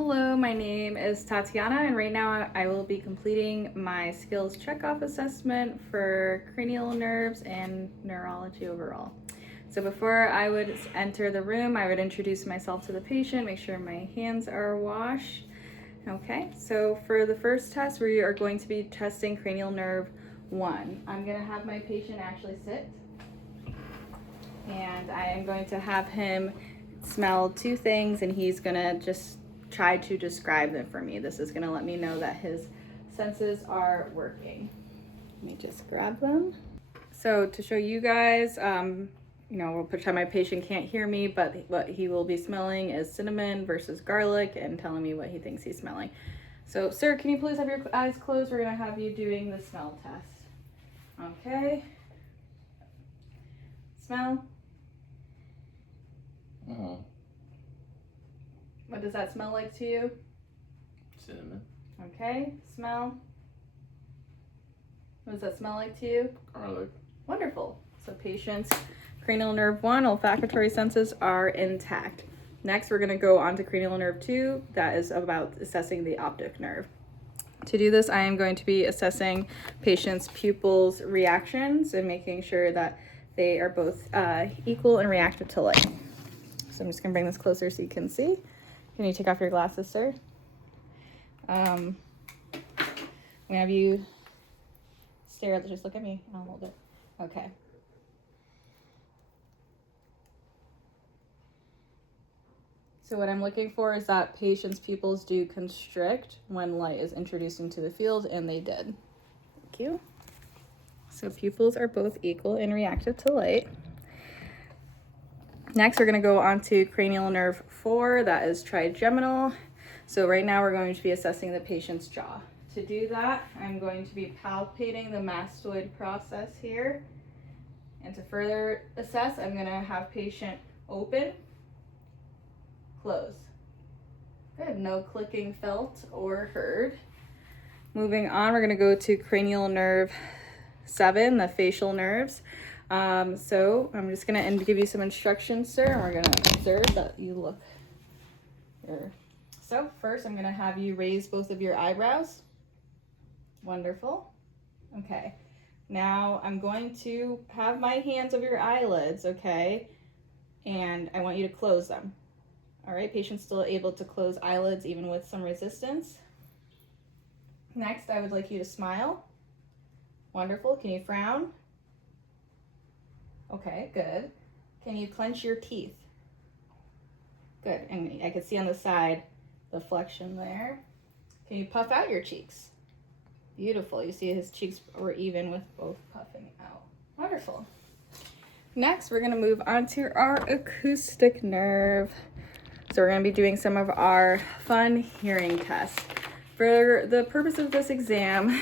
Hello, my name is Tatiana, and right now I will be completing my skills checkoff assessment for cranial nerves and neurology overall. So before I would enter the room, I would introduce myself to the patient, make sure my hands are washed. Okay, so for the first test, we are going to be testing cranial nerve 1. I'm going to have my patient actually sit, and I am going to have him smell 2 things, and he's going to just try to describe them for me. This is going to let me know that his senses are working. Let me just grab them. So to show you guys, we'll pretend my patient can't hear me, but what he will be smelling is cinnamon versus garlic and telling me what he thinks he's smelling. So, sir, can you please have your eyes closed? We're going to have you doing the smell test. Okay. Smell. What does that smell like to you? Cinnamon. Okay, smell. What does that smell like to you? Garlic. Wonderful. So patient's cranial nerve 1 olfactory senses are intact. Next, we're going to go on to cranial nerve 2. That is about assessing the optic nerve. To do this, I am going to be assessing patient's pupils' reactions and making sure that they are both equal and reactive to light. So I'm just going to bring this closer so you can see. Can you take off your glasses, sir? We have you stare, just look at me, I'll hold it. Okay. So what I'm looking for is that patient's pupils do constrict when light is introduced into the field, and they did. Thank you. So pupils are both equal and reactive to light. Next, we're going to go on to cranial nerve 4, that is trigeminal. So right now we're going to be assessing the patient's jaw. To do that, I'm going to be palpating the mastoid process here. And to further assess, I'm going to have patient open, close. Good, no clicking felt or heard. Moving on, we're going to go to cranial nerve 7, the facial nerves. So I'm just going to give you some instructions, sir, and we're going to observe that you look here. So first, I'm going to have you raise both of your eyebrows. Wonderful. Okay. Now I'm going to have my hands over your eyelids, okay? And I want you to close them. All right, patient's still able to close eyelids even with some resistance. Next, I would like you to smile. Wonderful. Can you frown? Okay, good. Can you clench your teeth? Good, and I can see on the side the flexion there. Can you puff out your cheeks? Beautiful, you see his cheeks were even with both puffing out. Wonderful. Next, we're gonna move on to our acoustic nerve. So we're gonna be doing some of our fun hearing tests. For the purpose of this exam,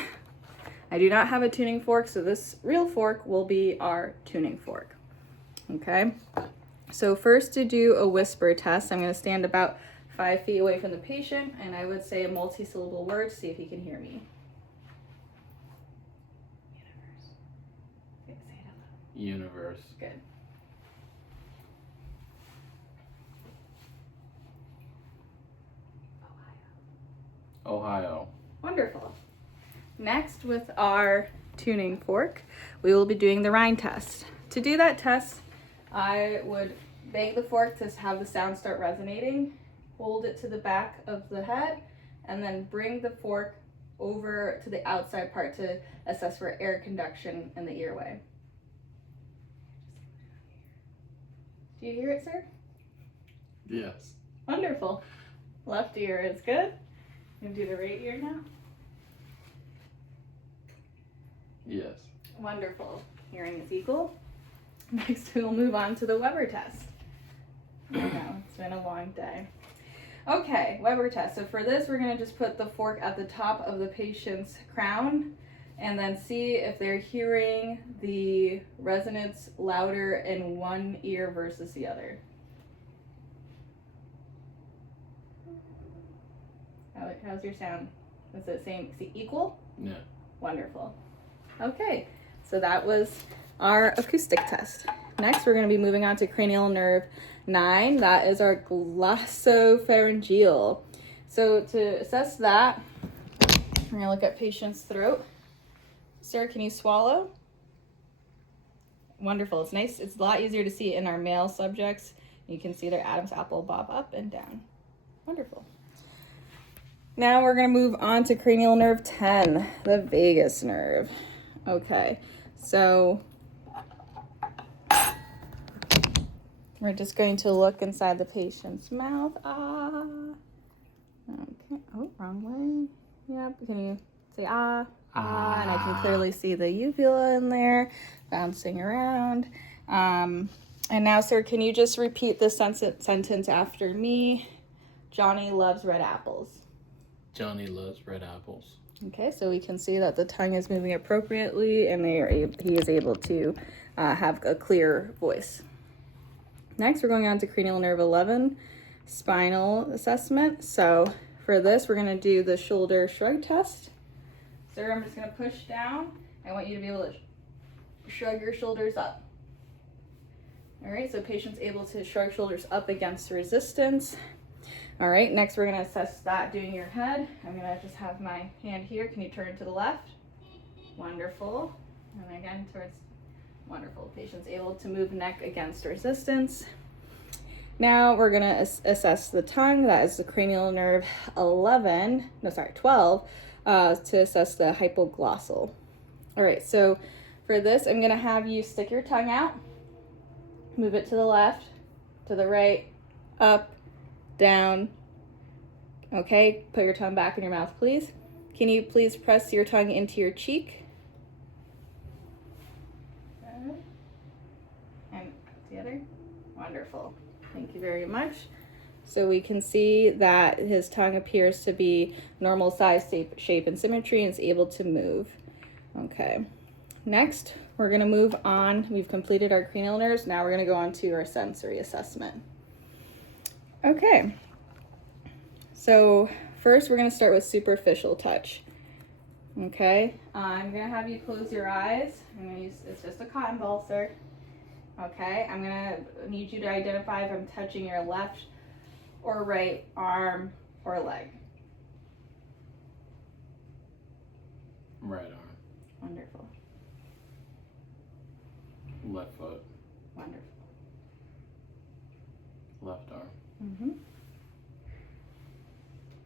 I do not have a tuning fork, so this real fork will be our tuning fork. Okay, so first to do a whisper test, I'm going to stand about 5 feet away from the patient, and I would say a multi-syllable word to see if he can hear me. Universe. Okay, say it out loud. Universe. Good. Ohio. Wonderful. Next, with our tuning fork, we will be doing the Rhine test. To do that test, I would bang the fork to have the sound start resonating, hold it to the back of the head, and then bring the fork over to the outside part to assess for air conduction in the earway. Do you hear it, sir? Yes. Wonderful. Left ear is good. You can do the right ear now. Yes. Wonderful. Hearing is equal. Next, we'll move on to the Weber test. I know, it's been a long day. Okay, Weber test. So for this, we're going to just put the fork at the top of the patient's crown and then see if they're hearing the resonance louder in one ear versus the other. How's your sound? Is it same? Is it equal? Yeah. Wonderful. Okay, so that was our acoustic test. Next, we're going to be moving on to cranial nerve 9. That is our glossopharyngeal. So to assess that, we're gonna look at patient's throat. Sir, can you swallow? Wonderful. It's nice. It's a lot easier to see in our male subjects. You can see their Adam's apple bob up and down. Wonderful. Now we're going to move on to cranial nerve 10, the vagus nerve. Okay, so we're just going to look inside the patient's mouth. Ah. Okay. Oh, wrong way. Yep. Can you say ah? Ah. And I can clearly see the uvula in there bouncing around. And now, sir, can you just repeat this sentence after me? Johnny loves red apples. Johnny loves red apples. Okay, so we can see that the tongue is moving appropriately and he is able to have a clear voice. Next, we're going on to cranial nerve 11, spinal assessment. So for this, we're going to do the shoulder shrug test. Sir, I'm just going to push down. I want you to be able to shrug your shoulders up. All right, so patient's able to shrug shoulders up against resistance. All right, next we're gonna assess that doing your head. I'm gonna just have my hand here. Can you turn to the left? Wonderful. And again, towards, wonderful. Patient's able to move neck against resistance. Now we're gonna assess the tongue. That is the cranial nerve 12, to assess the hypoglossal. All right, so for this, I'm gonna have you stick your tongue out, move it to the left, to the right, up, down. Okay, put your tongue back in your mouth, please. Can you please press your tongue into your cheek? And the other. Wonderful. Thank you very much. So we can see that his tongue appears to be normal size, shape, and symmetry, and is able to move. Okay. Next, we're going to move on. We've completed our cranial nerves. Now we're going to go on to our sensory assessment. Okay, so first we're going to start with superficial touch. Okay, I'm going to have you close your eyes. I'm going to use, it's just a cotton ball, sir. Okay, I'm going to need you to identify if I'm touching your left or right arm or leg. Right arm. Wonderful. Left foot. Wonderful. Left arm. Mm-hmm.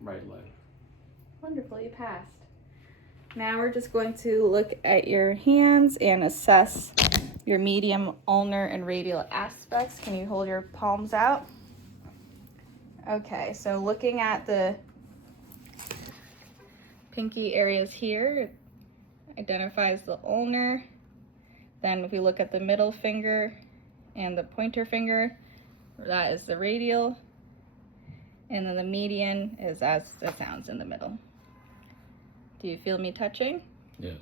Right leg. Wonderful, you passed. Now we're just going to look at your hands and assess your medium, ulnar, and radial aspects. Can you hold your palms out? Okay, so looking at the pinky areas here, it identifies the ulnar. Then if we look at the middle finger and the pointer finger, that is the radial, and then the median is as it sounds in the middle. Do you feel me touching? Yes.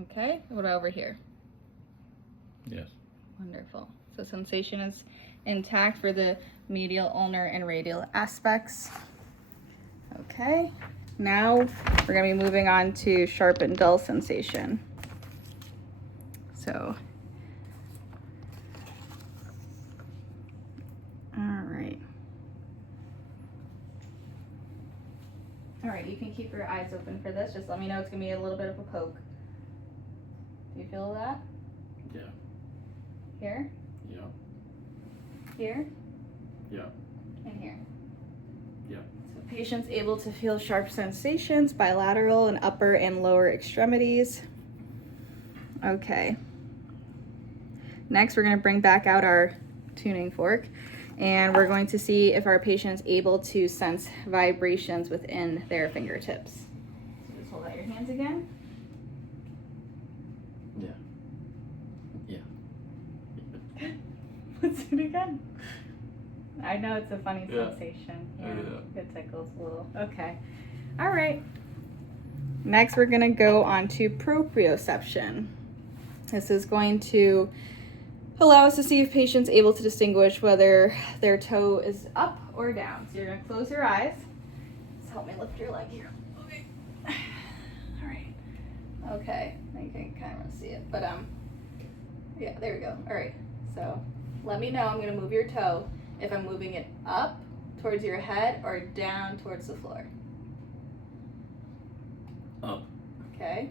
Okay, what about over here? Yes. Wonderful. So sensation is intact for the medial, ulnar, and radial aspects. Okay, now we're going to be moving on to sharp and dull sensation. So All right, you can keep your eyes open for this. Just let me know it's gonna be a little bit of a poke. Do you feel that? Yeah. Here? Yeah. Here? Yeah. And here? Yeah. So patient's able to feel sharp sensations, bilateral and upper and lower extremities. Okay. Next, we're gonna bring back out our tuning fork, and we're going to see if our patient is able to sense vibrations within their fingertips. So just hold out your hands again. Yeah. Yeah. Let's do it again. I know it's a funny Yeah. sensation. Yeah. It tickles a little. Okay. All right. Next, we're going to go on to proprioception. This is going to allow us to see if patient's able to distinguish whether their toe is up or down. So you're going to close your eyes. Just help me lift your leg here. Okay. All right. Okay. I can kind of see it, but yeah, there we go. All right. So let me know. I'm going to move your toe, if I'm moving it up towards your head or down towards the floor. Up. Okay.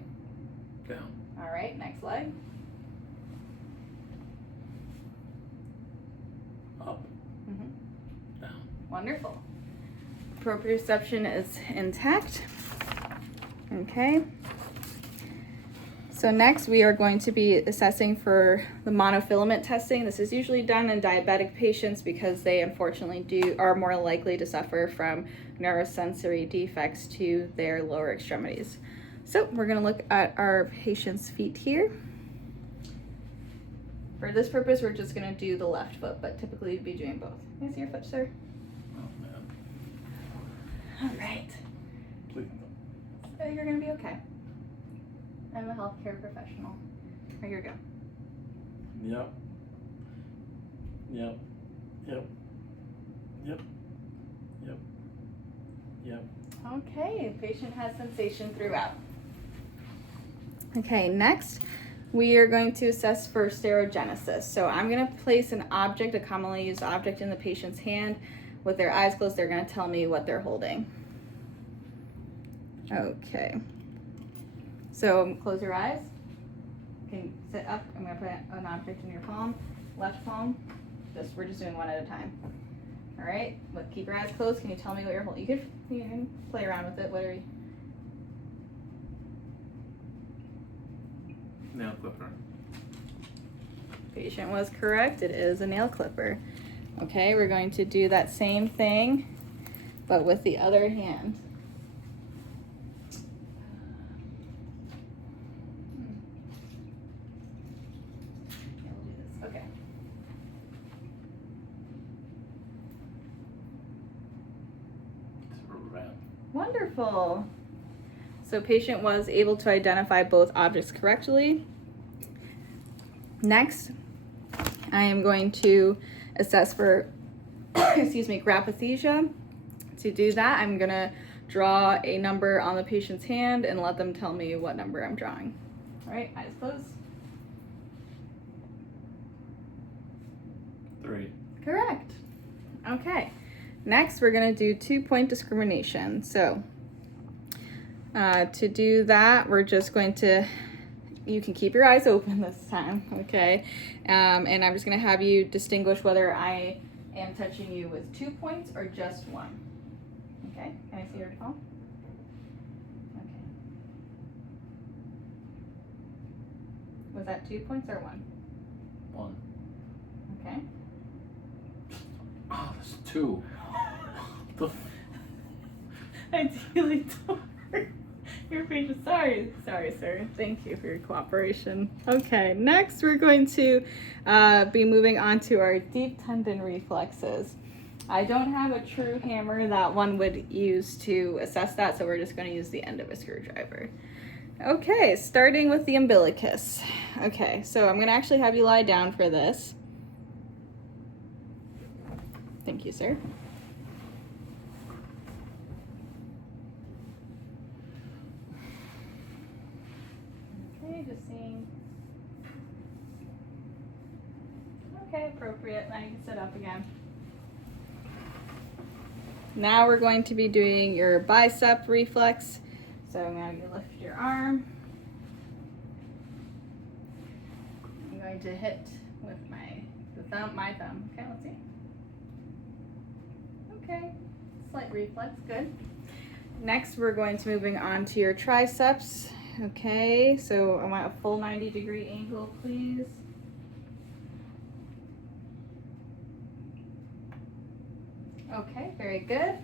Down. All right, next leg. Up. Mm-hmm. Down. Wonderful. Proprioception is intact. Okay. So next we are going to be assessing for the monofilament testing. This is usually done in diabetic patients because they unfortunately are more likely to suffer from neurosensory defects to their lower extremities. So we're going to look at our patient's feet here. For this purpose, we're just going to do the left foot, but typically we'd be doing both. Can I see your foot, sir? Oh man. All right. Please. So you're going to be okay. I'm a healthcare professional. Here you go. Yep. Yep. Yep. Yep. Yep. Yep. Okay, patient has sensation throughout. Okay, next we are going to assess for sterogenesis. So I'm going to place an object, a commonly used object, in the patient's hand. With their eyes closed, they're going to tell me what they're holding. Okay. So close your eyes. You can sit up. I'm going to put an object in your palm, left palm. We're just doing one at a time. All right. But keep your eyes closed. Can you tell me what you're holding? You can play around with it. Whatever. Nail clipper. Patient was correct. It is a nail clipper. Okay. We're going to do that same thing, but with the other hand. Okay. It's a rubber band. Wonderful. So patient was able to identify both objects correctly. Next, I am going to assess for, grapethesia. To do that, I'm gonna draw a number on the patient's hand and let them tell me what number I'm drawing. All right, eyes closed. 3. Correct. Okay. Next, we're going to do 2-point discrimination. So, to do that, we're just going to, you can keep your eyes open this time, okay? And I'm just going to have you distinguish whether I am touching you with 2 points or just 1. Okay? Can I see your palm? Okay. Was that 2 points or 1? 1. Okay. Oh, there's 2. The f- Ideally, don't hurt your patient. Sorry, sir. Thank you for your cooperation. Okay, next we're going to be moving on to our deep tendon reflexes. I don't have a true hammer that one would use to assess that, so we're just going to use the end of a screwdriver. Okay, starting with the umbilicus. Okay, so I'm going to actually have you lie down for this. Thank you, sir. Okay, just seeing. Okay, appropriate. Now you can sit up again. Now we're going to be doing your bicep reflex. So I'm going to lift your arm. I'm going to hit with my thumb. Okay, let's see. Okay, slight reflex, good. Next, we're going to moving on to your triceps. Okay, so I want a full 90-degree angle, please. Okay, very good.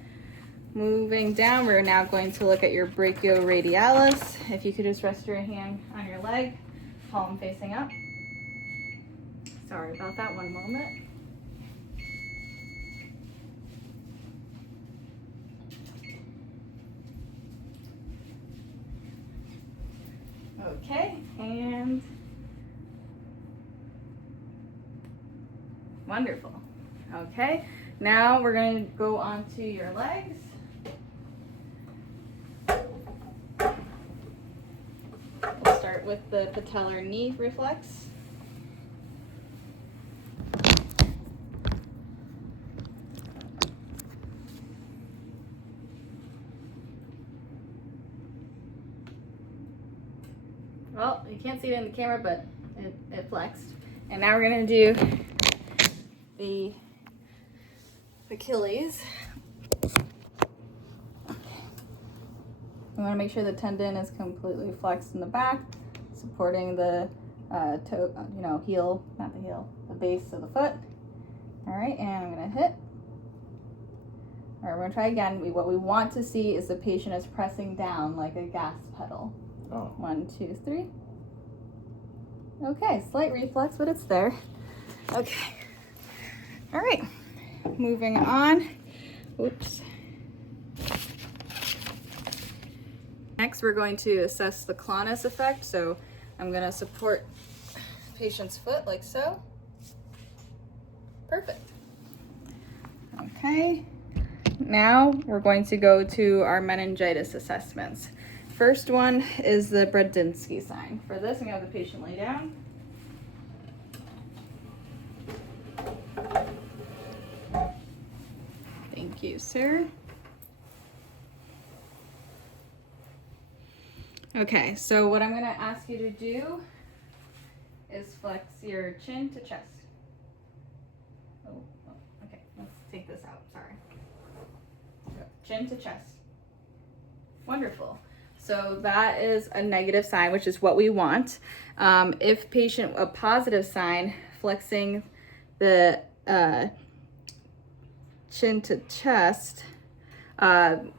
Moving down, we're now going to look at your brachioradialis. If you could just rest your hand on your leg, palm facing up. Sorry about that, one moment. Okay, and wonderful. Okay, now we're going to go on to your legs. We'll start with the patellar knee reflex. Well, you can't see it in the camera, but it flexed. And now we're gonna do the Achilles. We want to make sure the tendon is completely flexed in the back, supporting the toe, heel, not the heel, the base of the foot. All right, and I'm gonna hit. All right, we're gonna try again. What we want to see is the patient is pressing down like a gas pedal. Oh. 1, 2, 3. Okay, slight reflex, but it's there. Okay. All right, moving on. Oops. Next, we're going to assess the clonus effect. So I'm going to support patient's foot like so. Perfect. Okay. Now we're going to go to our meningitis assessments. First one is the Brodzinski sign. For this, I'm going to have the patient lay down. Thank you, sir. Okay, so what I'm going to ask you to do is flex your chin to chest. Oh, okay, let's take this out, sorry. Chin to chest. Wonderful. So that is a negative sign, which is what we want. If patient, a positive sign, flexing the chin to chest,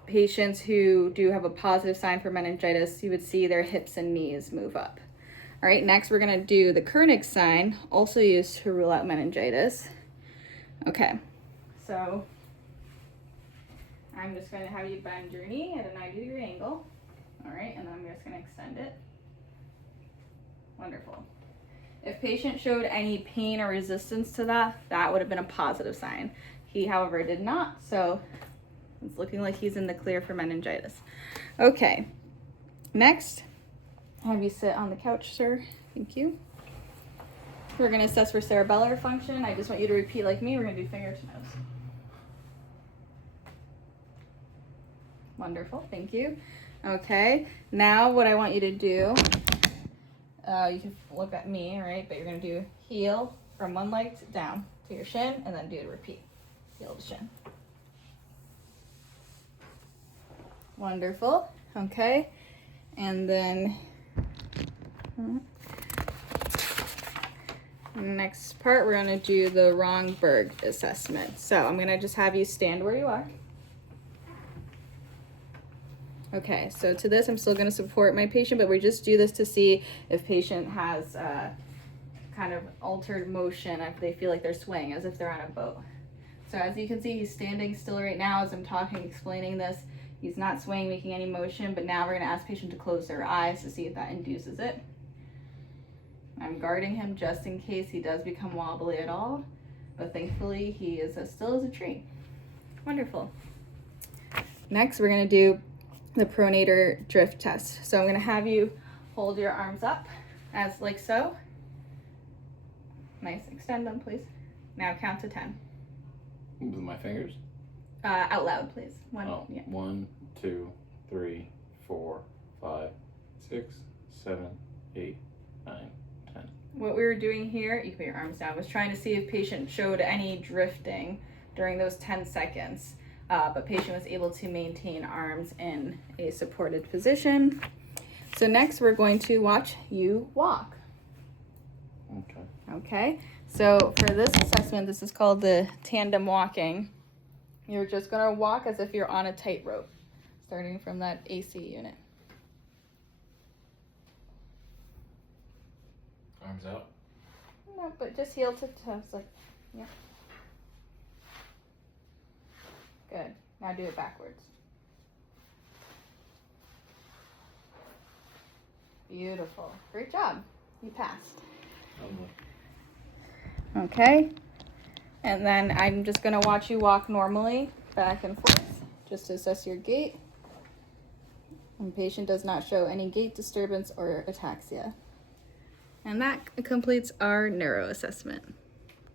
patients who do have a positive sign for meningitis, you would see their hips and knees move up. All right, next we're gonna do the Koenig sign, also used to rule out meningitis. Okay, so I'm just gonna have you bend your knee at a 90-degree angle. All right, and then I'm just gonna extend it. Wonderful. If patient showed any pain or resistance to that, that would have been a positive sign. He, however, did not, so it's looking like he's in the clear for meningitis. Okay, next, have you sit on the couch, sir. Thank you. We're gonna assess for cerebellar function. I just want you to repeat like me. We're gonna do finger to nose. Wonderful, thank you. Okay, now what I want you to do, you can look at me, all right, but you're gonna do heel from one leg down to your shin, and then do the repeat, heel to shin. Wonderful, okay, and then next part, we're gonna do the Romberg assessment. So I'm gonna just have you stand where you are. Okay, so to this, I'm still going to support my patient, but we just do this to see if patient has kind of altered motion, if they feel like they're swaying, as if they're on a boat. So as you can see, he's standing still right now as I'm talking, explaining this. He's not swaying, making any motion, but now we're going to ask patient to close their eyes to see if that induces it. I'm guarding him just in case he does become wobbly at all, but thankfully he is as still as a tree. Wonderful. Next, we're going to do the pronator drift test. So I'm going to have you hold your arms up as like so. Nice, extend them please. Now count to 10. With my fingers? Out loud please. One, oh, yeah. 1, 2, 3, 4, 5, 6, 7, 8, 9, 10. What we were doing here, you can put your arms down, was trying to see if patient showed any drifting during those 10 seconds. But patient was able to maintain arms in a supported position. So next we're going to watch you walk. Okay. Okay, so for this assessment, this is called the tandem walking. You're just gonna walk as if you're on a tightrope, starting from that AC unit. Arms out? No, but just heel to toe, like, yeah. Good. Now do it backwards. Beautiful. Great job. You passed. Okay. And then I'm just going to watch you walk normally back and forth just to assess your gait. And patient does not show any gait disturbance or ataxia. And that completes our neuro assessment.